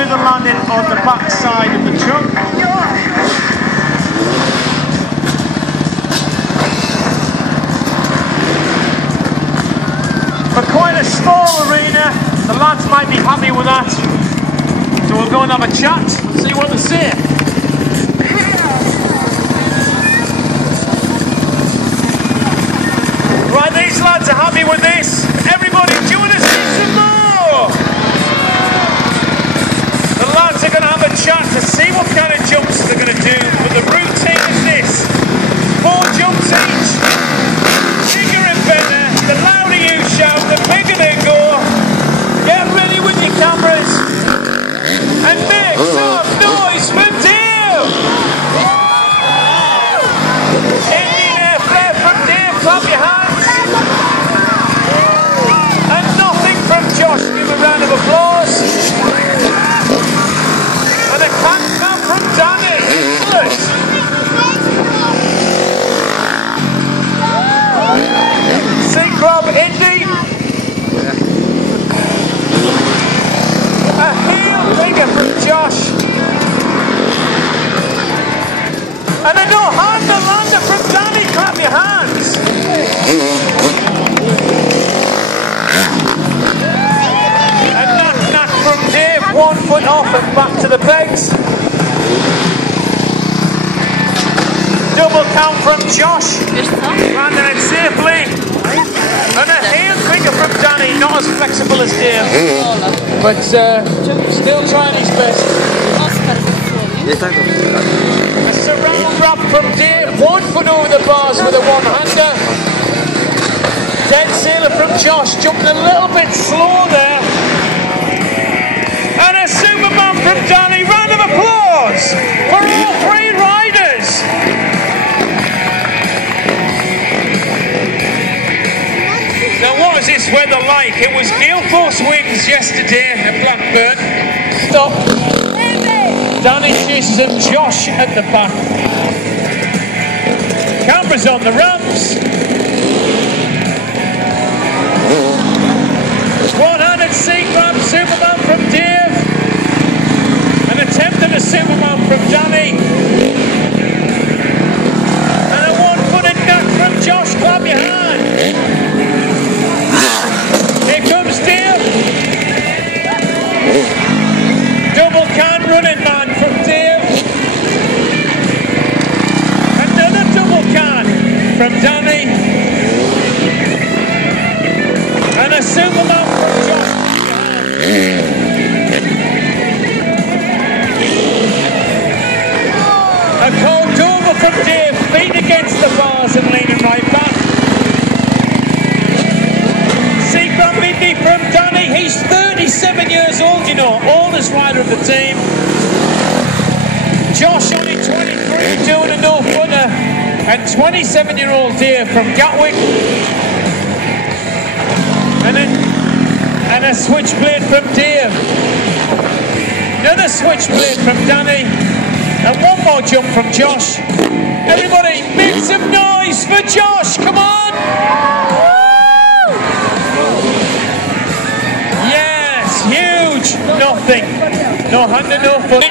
smooth landing on the back side of the truck. For quite a small arena, the lads might be happy with that. So we'll go and have a chat and see what they say. Right, these lads are happy with this. Everybody, do you want to see some more? The lads are going to have a chat to see what kind of jumps they're going to do. But the routine is this: 4 jumps each. Bigger and better. The louder you shout, the bigger they go. Get ready with your cameras and make some noise for Dave. Indian airfare from Dave. Clap your hands. And nothing from Josh. Give a round of applause. And a countdown from Danny. Sync Rob Indy. A heel figure from Josh. And a no-hander lander from Danny. Clap your hands. A knock-knock from Dave. 1 foot off and back to the pegs. Double count from Josh. Landing it safely. And a heel figure from Danny. Not as flexible as Dave, but still trying his best. A surround wrap from Dave. 1 foot over the bars with a one-hander. Dead sailor from Josh, jumping a little bit slow there. And a Superman from Danny. Round of applause for all 3 riders. Now what is this weather like? It was gale force winds yesterday at Blackburn. Stop. Danny chases him, Josh at the back. Cameras on the ramps. One-handed seat grab, Superman from Dave. An attempt at a Superman from Danny. And a one-footed knock from Josh. Clap your hand. Here comes Dave. Double can running man from Dave. Another double can from Danny. And a Superman from Josh. A cold over from Dave. Feet against the bars and leaning right back. Secret Mindy from Danny. He's 37 years old, you know. Oldest rider of the team. Josh only 23 doing a no-footer. And 27-year-old Dave from Gatwick. And a switchblade from Dave. Another switchblade from Danny. And one more jump from Josh. Everybody, make some noise for Josh. Come on. Yes, huge. Nothing. No hander, no foot.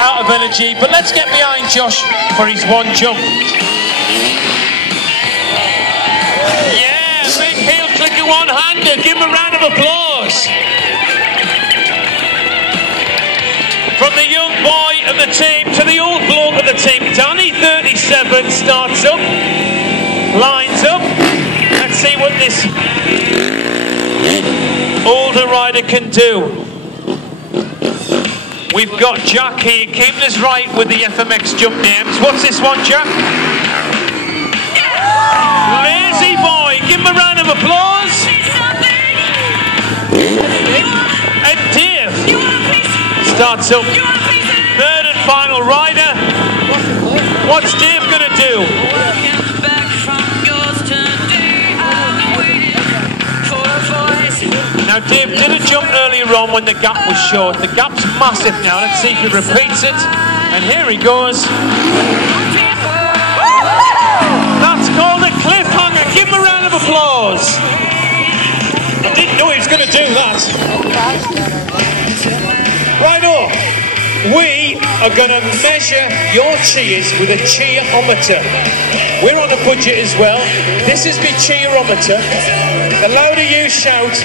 Out of energy. But let's get behind Josh for his one jump. Big heel clicker one-hander. Give him a round of applause. From the young boy of the team to the old bloke of the team. Danny, 37, starts up, lines up. Let's see what this older rider can do. We've got Jack here, keeping us right with the FMX jump names. What's this one, Jack? Lazy boy. Give him a round of applause. And Dave starts up. 3rd and final rider. What's Dave going to do? Now Dave did a jump earlier on when the gap was short. The gap's massive now. Let's see if he repeats it. And here he goes. That's called a cliffhanger. Give him a round of applause. I didn't know he was going to do that. Righto. We are going to measure your cheers with a cheerometer. We're on a budget as well. This is my cheerometer. The louder you shout,